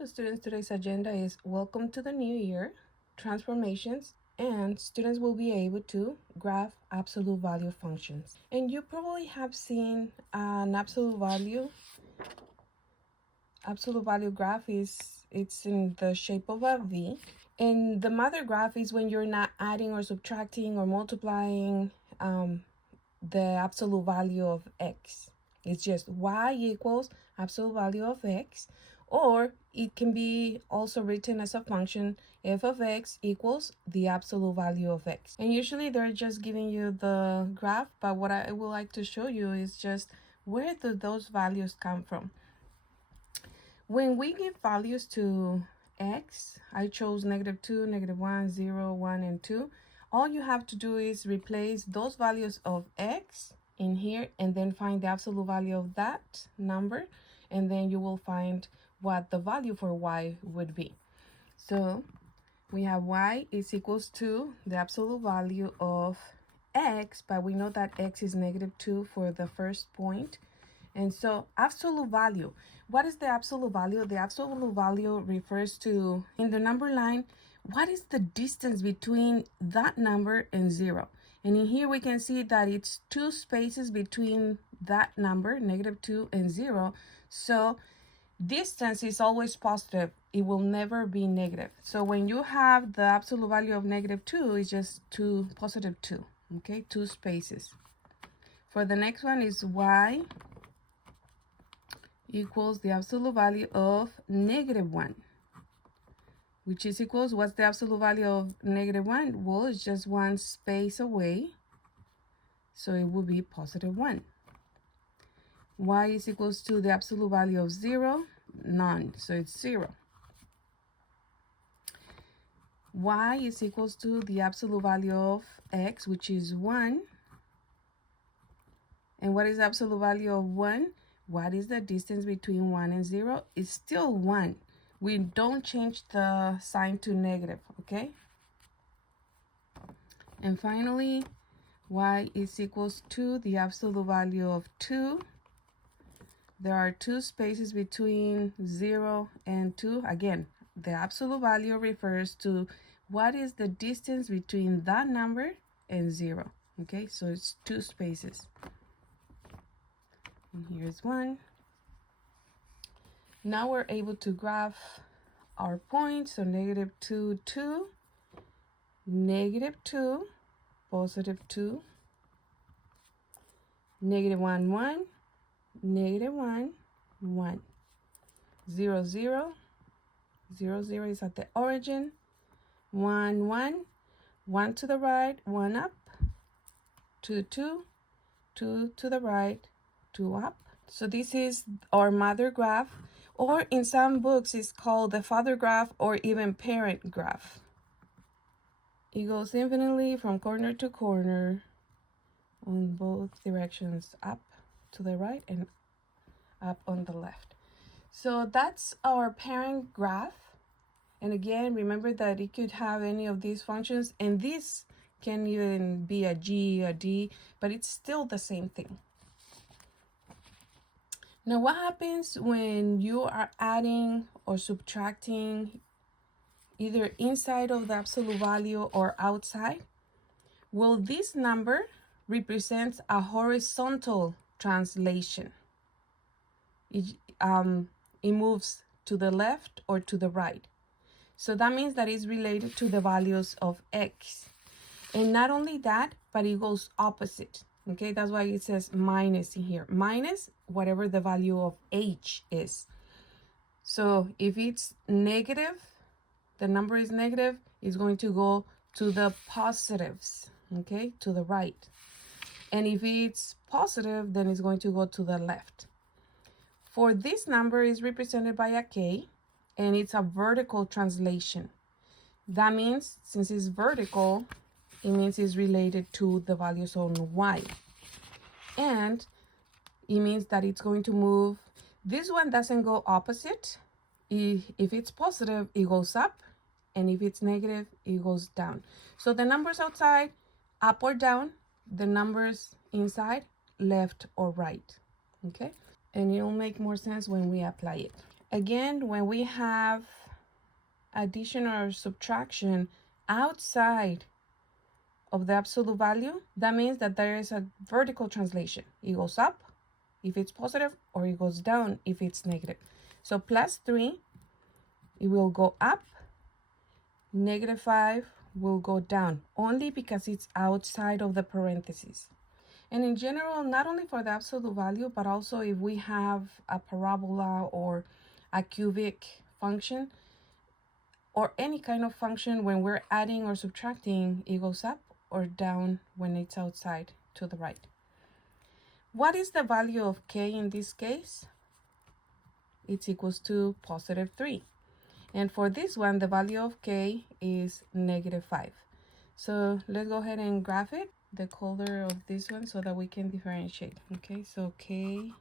The students' today's agenda is welcome to the new year, transformations, and students will be able to graph absolute value functions. And you probably have seen an absolute value graph it's in the shape of a V. And the mother graph is when you're not adding or subtracting or multiplying the absolute value of x. It's just y equals absolute value of x, or it can be also written as a function f of x equals the absolute value of x. And usually they're just giving you the graph, but what I would like to show you is just where do those values come from. When we give values to x, I chose -2, -1, 0, 1, and 2. All you have to do is replace those values of x in here and then find the absolute value of that number, and then you will find what the value for y would be. So we have y is equals to the absolute value of x, but we know that x is -2 for the first point. And so absolute value, what is the absolute value? The absolute value refers to, in the number line, what is the distance between that number and 0? And in here we can see that it's 2 spaces between that number, -2 and 0. So distance is always positive. It will never be negative. So when you have the absolute value of -2, it's just 2, +2, okay? 2 spaces. For the next one is y equals the absolute value of -1, which is equals, what's the absolute value of -1? Well, it's just 1 space away, so it will be +1. Y is equals to the absolute value of 0, none, so it's 0. Y is equals to the absolute value of x, which is 1. And what is the absolute value of 1? What is the distance between 1 and 0? It's still 1. We don't change the sign to negative, okay? And finally, y is equals to the absolute value of 2. There are 2 spaces between 0 and 2. Again, the absolute value refers to what is the distance between that number and 0, okay? So it's 2 spaces. And here's 1. Now we're able to graph our points. So -2, 2, -2, +2, -1, 1, -1, 1, 0, 0, 0, 0 is at the origin, 1, 1, 1 to the right, 1 up, 2, 2, 2 to the right, 2 up. So this is our mother graph, or in some books it's called the father graph or even parent graph. It goes infinitely from corner to corner on both directions, up to the right and up on the left. So that's our parent graph. And again, remember that it could have any of these functions, and this can even be a g, a d, but it's still the same thing. Now, what happens when you are adding or subtracting either inside of the absolute value or outside? Well, this number represents a horizontal translation. It moves to the left or to the right. So that means that it's related to the values of x. And not only that, but it goes opposite. Okay, that's why it says minus in here. Minus whatever the value of h is. So if it's negative, the number is negative, it's going to go to the positives, okay, to the right. And if it's positive, then it's going to go to the left. For this number is represented by a k, and it's a vertical translation. That means since it's vertical, it means it's related to the values on y. And it means that it's going to move. This one doesn't go opposite. If it's positive, it goes up. And if it's negative, it goes down. So the numbers outside, up or down. The numbers inside, left or right. Okay? And it will make more sense when we apply it. Again, when we have addition or subtraction outside of the absolute value, that means that there is a vertical translation. It goes up if it's positive, or it goes down if it's negative. So +3, it will go up. -5 will go down, only because it's outside of the parentheses. And in general, not only for the absolute value, but also if we have a parabola or a cubic function, or any kind of function, when we're adding or subtracting, it goes up or down when it's outside to the right. What is the value of k in this case? It's equals to +3. And for this one, the value of k is -5. So let's go ahead and graph it, the color of this one, so that we can differentiate. Okay, so k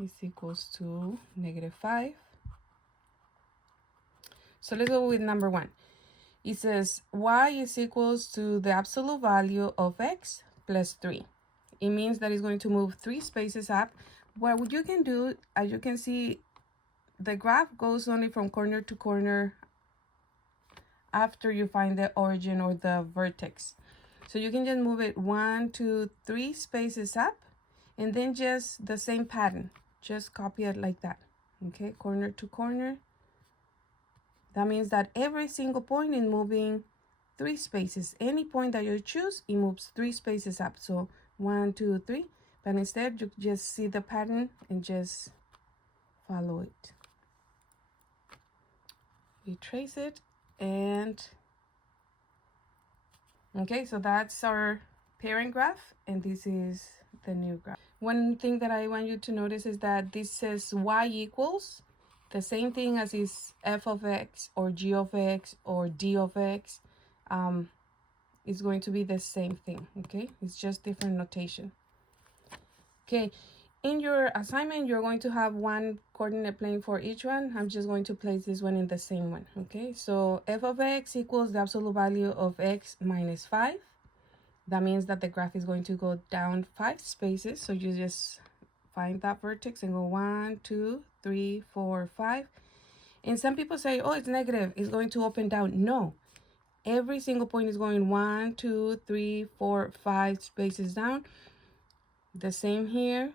is equals to -5. So let's go with number 1. It says y is equals to the absolute value of x plus 3. It means that it's going to move 3 spaces up. What you can do, as you can see, the graph goes only from corner to corner after you find the origin or the vertex. So you can just move it 1, 2, 3 spaces up, and then just the same pattern. Just copy it like that. Okay, corner to corner. That means that every single point is moving 3 spaces. Any point that you choose, it moves 3 spaces up. So 1, 2, 3. But instead, you just see the pattern and just follow it. We trace it, and okay, so that's our parent graph, and this is the new graph. One thing that I want you to notice is that this says y equals the same thing as is f of x or g of x or d of x. It's going to be the same thing. Okay, it's just different notation. Okay, in your assignment, you're going to have one coordinate plane for each one. I'm just going to place this one in the same one. Okay, so f of x equals the absolute value of x minus 5. That means that the graph is going to go down 5 spaces. So you just find that vertex and go 1, 2, 3, 4, 5. And some people say, oh, it's negative, it's going to open down. No, every single point is going 1, 2, 3, 4, 5 spaces down. The same here,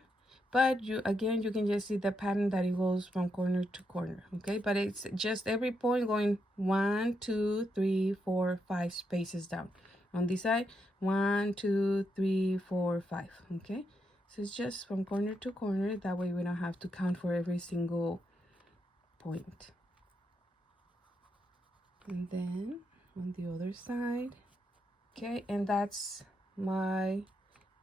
but you can just see the pattern that it goes from corner to corner. Okay, but it's just every point going 1, 2, 3, 4, 5 spaces down. On this side, 1, 2, 3, 4, 5. Okay, so it's just from corner to corner. That way we don't have to count for every single point. And then on the other side. Okay, and that's my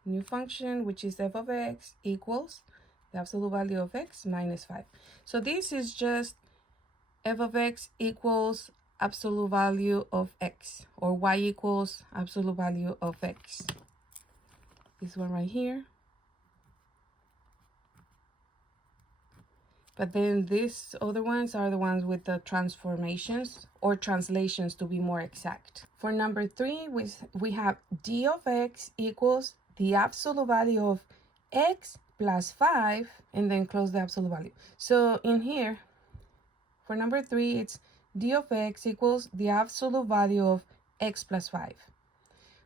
new function, which is f of x equals the absolute value of x minus 5. So this is just f of x equals absolute value of x, or y equals absolute value of x. This one right here. But then these other ones are the ones with the transformations or translations, to be more exact. For number 3, we have d of x equals the absolute value of x plus 5, and then close the absolute value. So in here, for number 3, it's d of x equals the absolute value of x plus 5.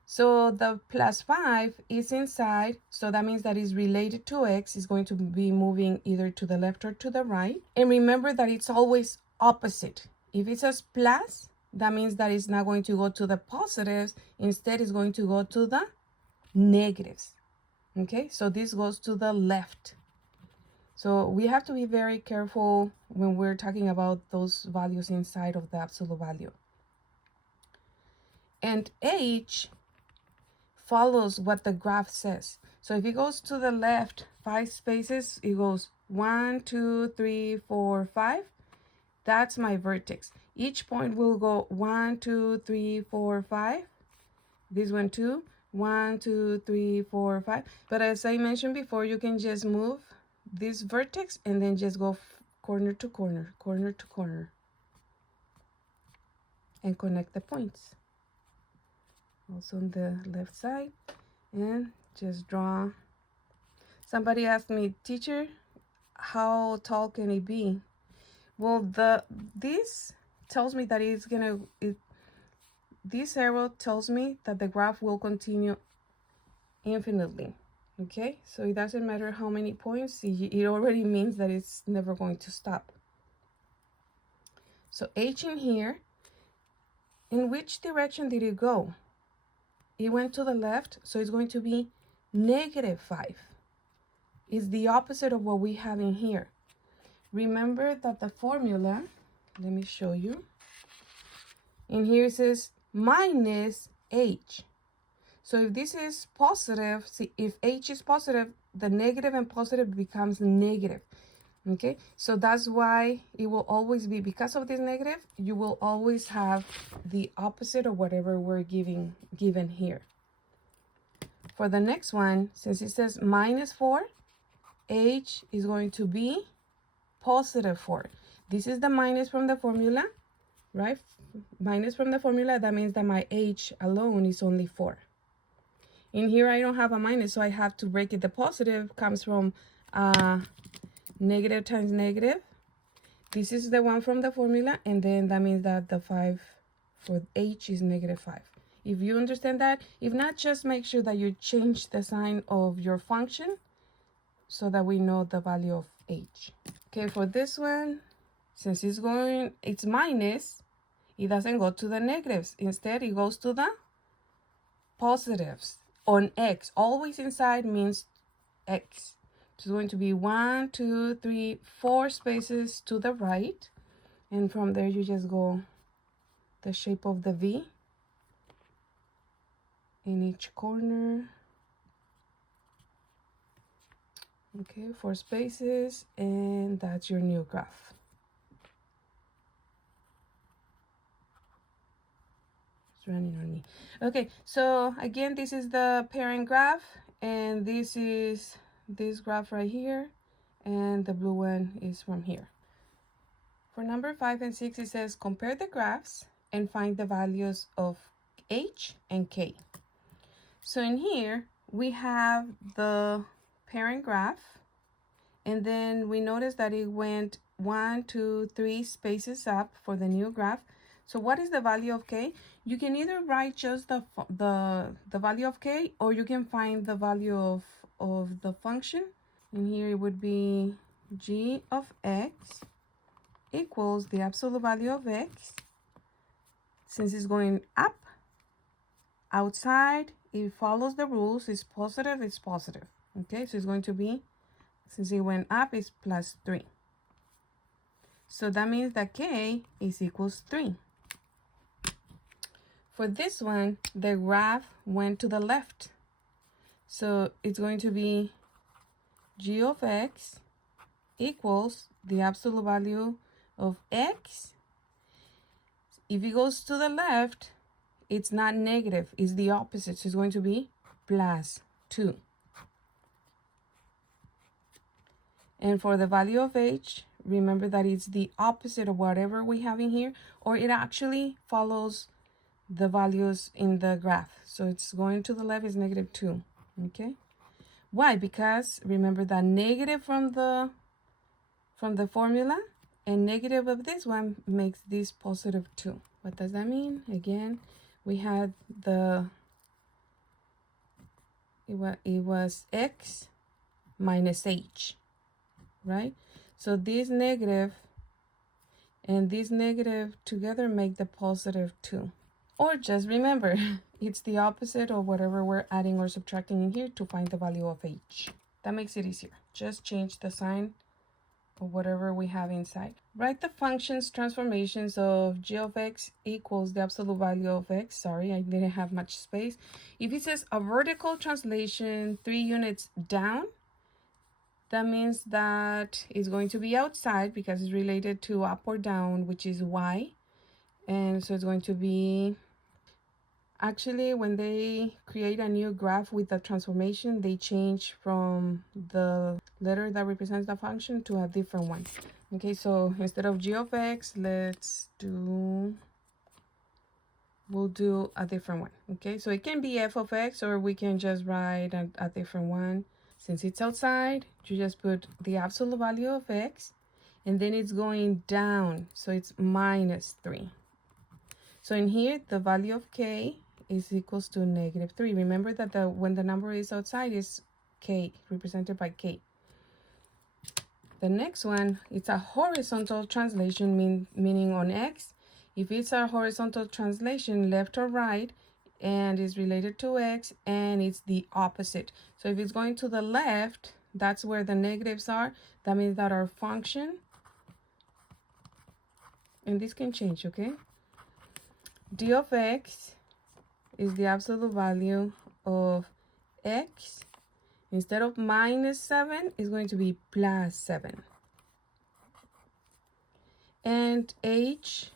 So the plus 5 is inside, so that means that it's related to x. It's going to be moving either to the left or to the right. And remember that it's always opposite. If it says plus, that means that it's not going to go to the positives. Instead, it's going to go to the negatives. Okay, so this goes to the left. So we have to be very careful when we're talking about those values inside of the absolute value. And h follows what the graph says. So if it goes to the left 5 spaces, it goes 1, 2, 3, 4, 5. That's my vertex. Each point will go 1, 2, 3, 4, 5. This one too. 1, 2, 3, 4, 5. But as I mentioned before, you can just move this vertex and then just go corner to corner, corner to corner, and connect the points. Also on the left side, and just draw. Somebody asked me, teacher, how tall can it be? Well, this tells me that this arrow tells me that the graph will continue infinitely. Okay, so it doesn't matter how many points, it already means that it's never going to stop. So h in here, in which direction did it go? It went to the left, so it's going to be -5. It's the opposite of what we have in here. Remember that the formula, let me show you. In here it says minus h. So if this is positive, see, if h is positive, the negative and positive becomes negative. Okay, so that's why it will always be, because of this negative, you will always have the opposite of whatever we're given here. For the next one, since it says -4, h is going to be +4. This is the minus from the formula, right? Minus from the formula, that means that my h alone is only 4. In here, I don't have a minus, so I have to break it. The positive comes from negative times negative. This is the one from the formula, and then that means that the 5 for h is -5. If you understand that, if not, just make sure that you change the sign of your function so that we know the value of h. Okay, for this one, since it's minus, it doesn't go to the negatives. Instead, it goes to the positives on x. Always inside means x. So it's going to be 1, 2, 3, 4 spaces to the right. And from there, you just go the shape of the V in each corner. Okay, 4 spaces, and that's your new graph. It's running on me. Okay, so again, this is the parent graph, and this is this graph right here, and the blue one is from here. For number 5 and 6, it says compare the graphs and find the values of h and k. So in here, we have the parent graph, and then we notice that it went 1, 2, 3 spaces up for the new graph. So what is the value of k? You can either write just the value of k, or you can find the value of the function. And here it would be g of x equals the absolute value of x. Since it's going up, outside, it follows the rules. It's positive, it's positive. Okay, so it's going to be, since it went up, it's +3. So that means that k is equals 3. For this one, the graph went to the left. So it's going to be g of x equals the absolute value of x. If it goes to the left, it's not negative, it's the opposite. So it's going to be +2. And for the value of h, remember that it's the opposite of whatever we have in here, or it actually follows the values in the graph. So it's going to the left is -2. Okay. Why? Because remember that negative from the formula and negative of this one makes this +2. What does that mean? Again, we had it was x minus h, right? So this negative and this negative together make the +2. Or just remember, it's the opposite of whatever we're adding or subtracting in here to find the value of h. That makes it easier. Just change the sign of whatever we have inside. Write the functions transformations of g of x equals the absolute value of x. Sorry, I didn't have much space. If it says a vertical translation 3 units down, that means that it's going to be outside because it's related to up or down, which is y. And so it's going to be, actually, when they create a new graph with the transformation, they change from the letter that represents the function to a different one. Okay, so instead of g of x, we'll do a different one. Okay, so it can be f of x, or we can just write a different one. Since it's outside, you just put the absolute value of x, and then it's going down, so it's -3. So in here, the value of k is equals to -3. Remember that when the number is outside, is k, represented by k. The next one, it's a horizontal translation, meaning on x. If it's a horizontal translation, left or right, and is related to x, and it's the opposite. So if it's going to the left, that's where the negatives are. That means that our function, and this can change, okay? D of x is the absolute value of x. Instead of -7, it's going to be +7. And h,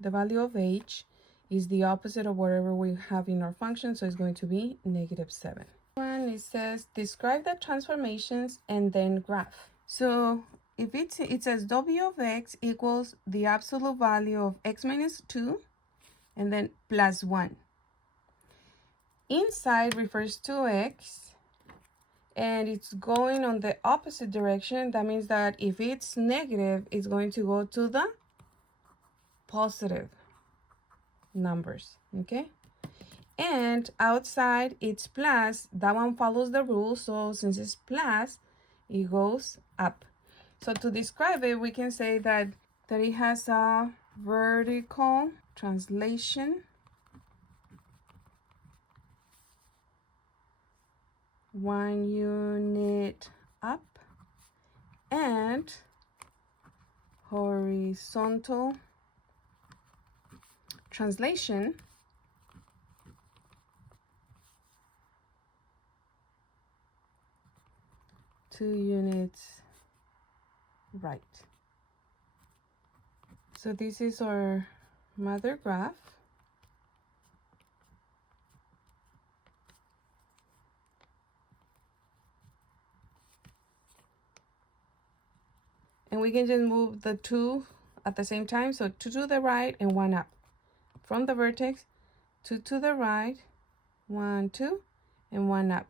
the value of h, is the opposite of whatever we have in our function, so it's going to be -7. One, it says describe the transformations and then graph. So if it says w of x equals the absolute value of x minus 2 and then +1. Inside refers to x, and it's going on the opposite direction. That means that if it's negative, it's going to go to the positive numbers, okay? And outside it's plus. That one follows the rule, so since it's plus, it goes up. So to describe it, we can say that it has a vertical translation, 1 unit up, and horizontal translation, 2 units right. So this is our mother graph. And we can just move the 2 at the same time. So 2 to the right and 1 up. From the vertex, 2 to the right, 1, 2, and 1 up.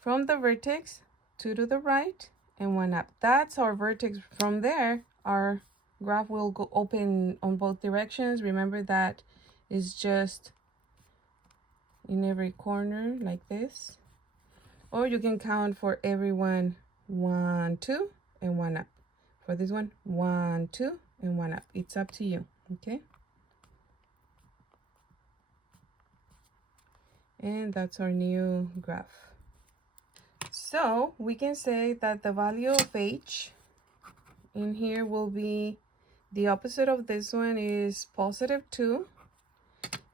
From the vertex, 2 to the right and 1 up. That's our vertex. From there, our graph will go open on both directions. Remember that is just in every corner like this. Or you can count for every one, 1, 2, and 1 up. For this one, 1, 2, and 1 up. It's up to you, okay? And that's our new graph. So we can say that the value of h in here will be the opposite of this one is +2,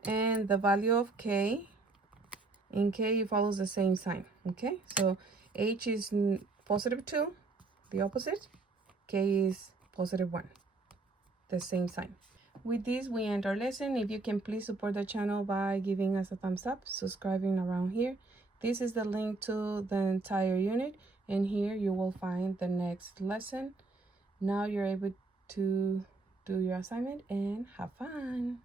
and the value of k, in k it follows the same sign, okay? So h is +2, the opposite, k is +1, the same sign. With this, we end our lesson. If you can, please support the channel by giving us a thumbs up, subscribing around here. This is the link to the entire unit, and here you will find the next lesson. Now you're able to do your assignment and have fun.